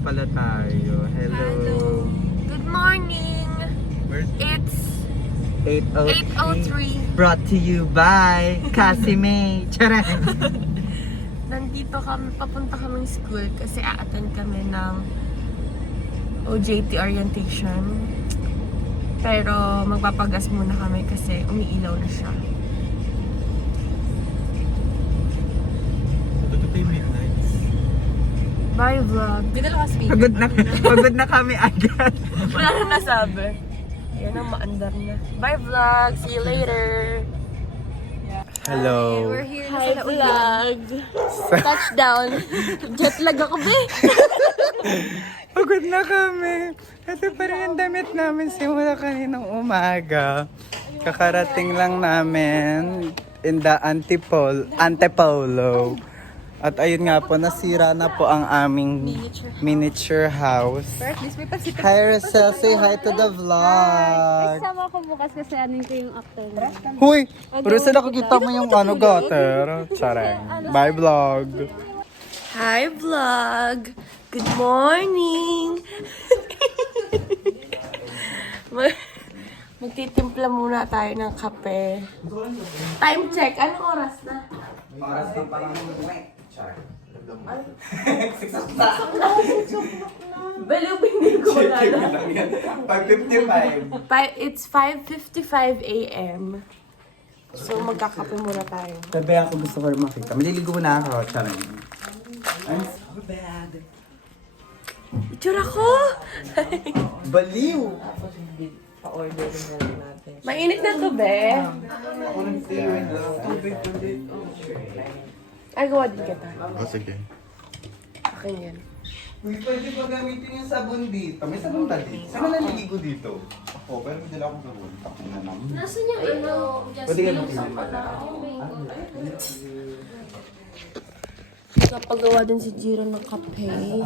pala tayo. Hello. Good morning. It's 8:03. Brought to you by Cassie May. Charang. Nandito kami, papunta kaming school kasi a-attend kami ng OJT orientation. Pero magpapagas muna kami kasi umiilaw na siya. Bye vlog. Binala ka speaker. Pagod na kami agad. Wala na nasabi. Yan ang maandar na. Bye vlog. See you later. Hello. We're here na sa vlog. Touchdown. Jet lag ako ba? Pagod na kami. Ito pa rin yung damit namin simula kaninang umaga. Kakarating lang namin in the Antipolo. At ayun nga po, nasira na po ang aming miniature house. Hi Rosel, say hi to the vlog. Sama ko bukas kasi anin ko yung actor na. Huy! Rosel, nakikita mo yung gutter. Charang. Bye vlog. Hi vlog. Good morning. Magtitimpla muna tayo ng kape. Time check. Anong oras na? Oras na parang Balubing ko na. 5:55. It's 5:55 a.m. So magkakape muna tayo. Sabi ako gusto ko rin makita. Maliligo na ako. Charang. I'm so bad. Itsura ko! Baliw! Pa-order na lang natin. Mainit na to, be. Ay, gawa din kita. Oh, sige. Akin yan. Uy, pwede pa gamitin yung sabon dito. May sabon ba dito? Saan man naliligo dito? Ako, pero hindi lang ako sabon. Tako na naman. Nasaan yung ano? Pwede ka magpili. Kapagawa din si Jiro ng kape.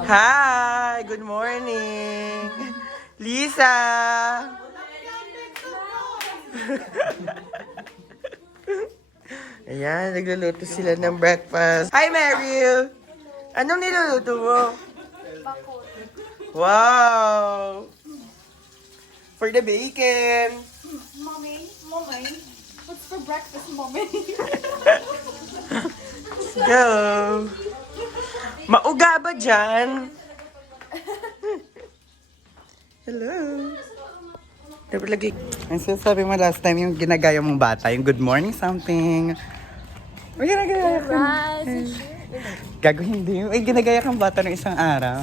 Hi! Good morning! Lisa! Ayan, nagluluto sila ng breakfast. Hi, Meryl! Anong niluluto mo? Wow! For the bacon! Mommy, what's for breakfast, mommy? Go! Mauga ba dyan? Hello! Dapat lagi. Ang sinasabi mo last time, yung ginagaya mong bata, yung good morning something. Ay, ginagaya ko. Gago hindi. Ay, ginagaya kang bata ng isang araw.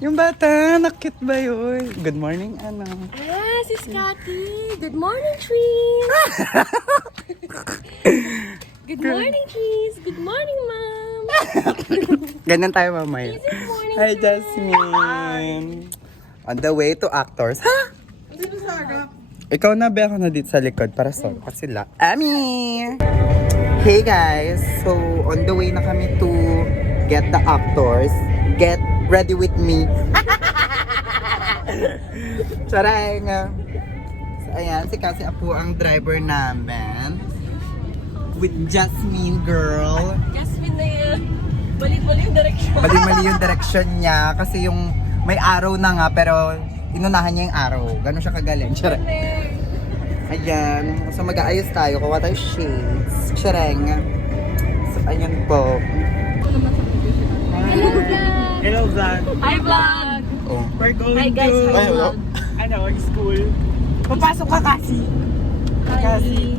Yung bata, nakit ba yun? Good morning, ano? Ah, si Scotty! Good morning, trees! Good morning, trees! Good morning, mom! Ganyan tayo mamaya. Good morning, Hi, Jasmine! On the way to actors. Ha? Ikaw na ba ako na dito sa likod para solo ka sila? Ami! Hey guys! So, on the way na kami to get the actors. Get ready with me. Charang! So, ayan, si Cassie Apu ang driver namin. With Jasmine, girl. Jasmine na yun. Bali-bali yung direction. Mali-mali yung direction niya kasi yung may araw na nga pero inunahan niya yung araw. Ganon siya kagaling. Charang. Ayan. So mag-aayos tayo. Kuha tayo shades. Charang. So ayan po. Hello vlog. Hi, vlog! Oh. We're going Hi, guys. to, Hi, vlog. school. Papasok ka kasi. Kasi.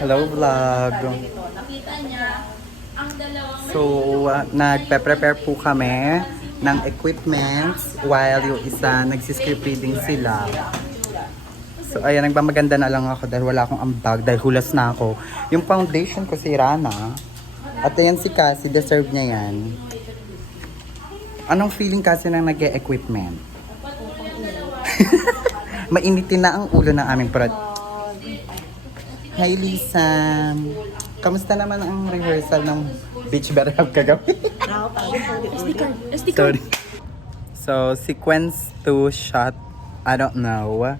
Hello vlog. Nakita niya ang dalawang So nagpe-prepare po kami ng equipments while yung isa nagsiscript reading sila. So ayan, nagpamaganda na lang ako dahil wala akong ambag dahil hulas na ako. Yung foundation ko sira na. At ayan si Cassie, deserve niya yan. Anong feeling kasi ng nag-e-equipment? Mainitin na ang ulo ng aming Hi Lisa! Kamusta naman ang rehearsal ng Beach Better Hub kagabi? SD card. Sorry. So, sequence 2 shot, I don't know.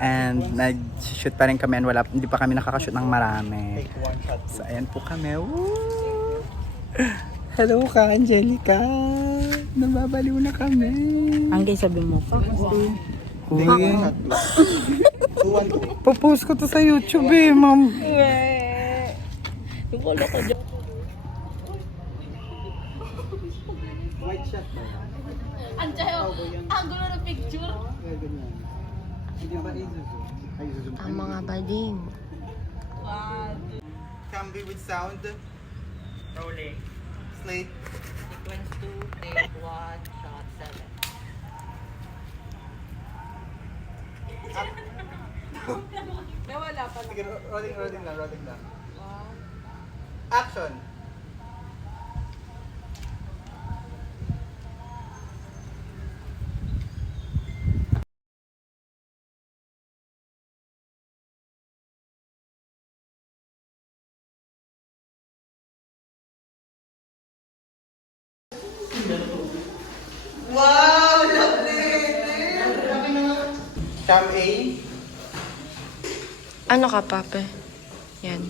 And nag-shoot pa rin kami and hindi pa kami nakakashoot ng marami. So, ayan po kami. Woo! Hello ka, Angelica. Nababaliw na kami. Ang gay sabi mo, fuck you. Uy. Papost ko to sa YouTube eh, ma'am. Yung wala ka dyan. White shot ba yan? Andiyan, ang gulo ng picture. Hindi ba i-zoom? Ay, i-zoom. Ang mga bading. Cambi with sound. Rolling. Slate. Sequence 2, take 1, shot 7. Nawala pa. Sige, rolling lang. Action! Wow! Lovely! Cam A. Ano ka, Pape? Yan.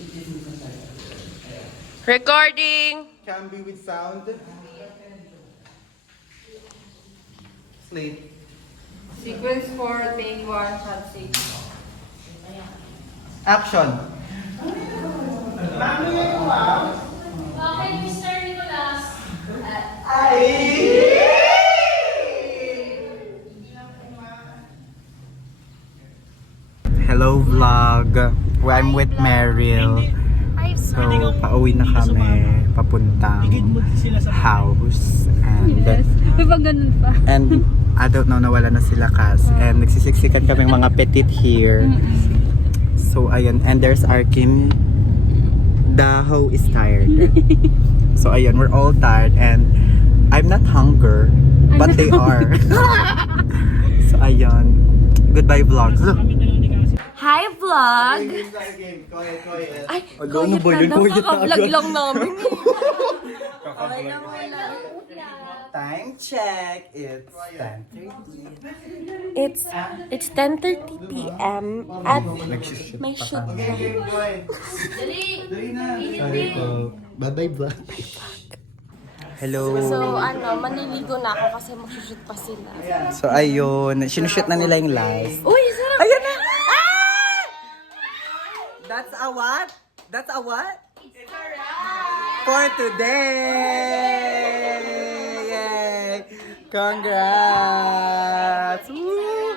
Recording! Cam B with sound. Slate. Sequence 4, take 1, shot 6. Action! Okay, Mr. Nicolas. Hello vlog! I'm with Meryl. So, pauwi na kami papuntang house. May pag ganun pa. And I don't know, nawala na sila Cas. And nagsisiksikan kaming mga petit here. So, ayun. And there's our Kim. The hoe is tired. So, ayun. We're all tired. And I'm not hunger. But they are. So, ayun. Goodbye vlog. Hi, vlog! Ay, Ano ba yun? Nakaka-vlog lang namin. Time check. It's 10:30. It's 10:30 p.m. at may shoot na. Sorry po. Bye-bye vlog. Hello. So, maniligo na ako kasi mag-shoot pa sila. So, ayun. Sinushoot na nila yung live. Uy, sarap! Ayan na! Ah! That's a what? That's a what? For today! Yay! Congrats! Woo!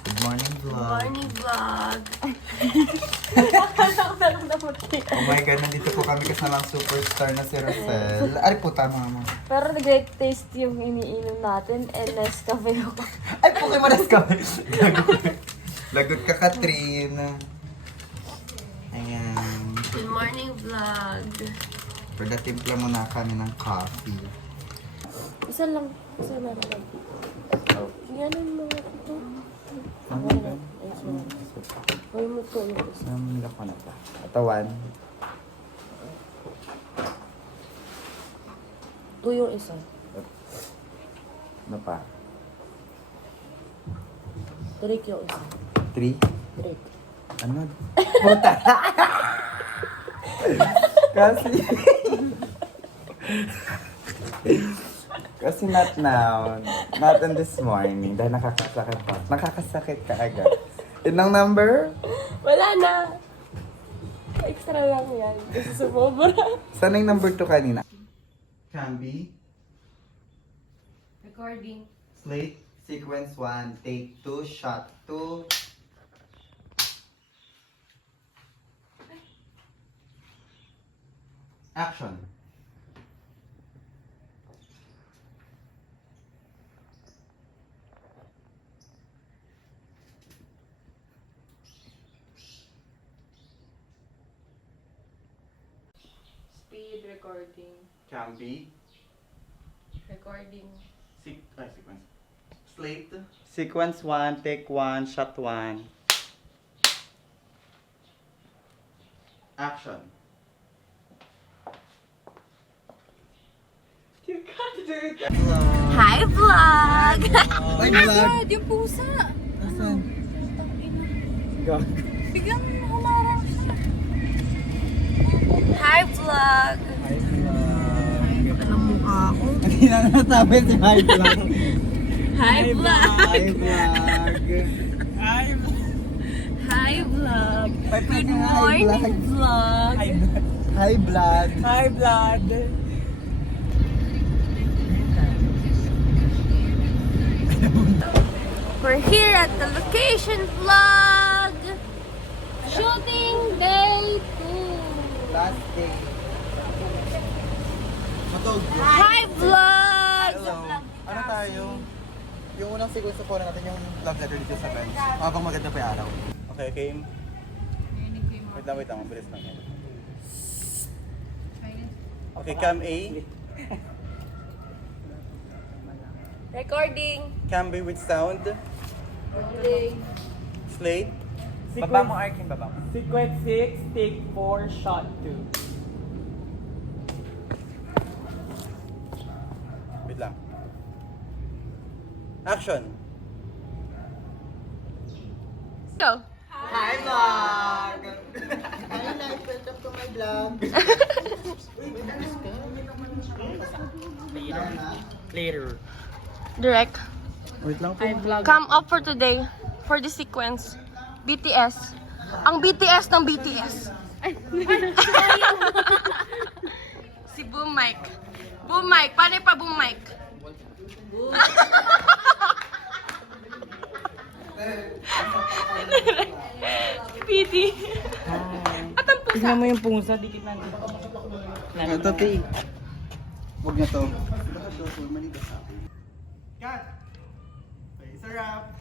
Good morning, vlog. Morning vlog. Oh my God, nandito po kami kasama ang superstar na si Rosel. Ay po, tama mo. Pero nag-great taste yung iniinom natin and Nescafe ako. Ay, Pokemonas kami. Lagot ka, Katrin. Ayan. Good morning vlog. Pero timpla muna kami ng coffee. Isa lang lang. Yan ang mga ito. Ay, mo to yung isa. Namila ko na pa. Atawan. Ito yung isa. Ano pa? Drake yung isa. 3? Drake. Ano? Puta! Kasi not now. Not in this morning. Dahil nakakasakit pa. Nakakasakit ka agad. Yun ang number? Wala na. Extra lang yan. Kasi sumobra. Saan yung number 2 kanina? Cambi. Recording. Slate. Sequence 1. Take 2. Shot 2. Action. Speed recording. Cambi. Recording. Sequence. Slate. Sequence 1, take 1, shot 1. Action. Hi, vlog! Ay, vlog! Yung pusa. Asan? Biglang humarang siya. Hi, vlog! Ay, vlog. Hindi na nasabi si Hi Vlog. Hi vlog! Hi Vlog. Hi vlog! Bye, Good hi, morning vlog! Hi Vlog. Hi, blood. We're here at the location vlog! Shooting day 2! Last day. Matog. Hi vlog! Hello. Ano tayo? Yung unang sequence po natin yung love letter dito sa bench. Habang maganda pa yung araw. Okay, game. Wait lang. Mabilis lang yan. Okay, cam A. Recording! Cam B with sound. Slate. Baba mo, Arkin, baba mo. Sequence 6, take 4, shot 2. Wait lang. Action. Go! Hi vlog! Hi guys, welcome to my vlog. Later. Direct. Wait lang po. Come up for today, for this sequence. BTS. Ang BTS ng BTS. Si Boom Mike. Boom Mike. Paano pa Boom Mike? PT. At ang pusa. Tignan mo yung pusa, dikit na. Ito, T. Huwag na to. Cut! Okay, sarap!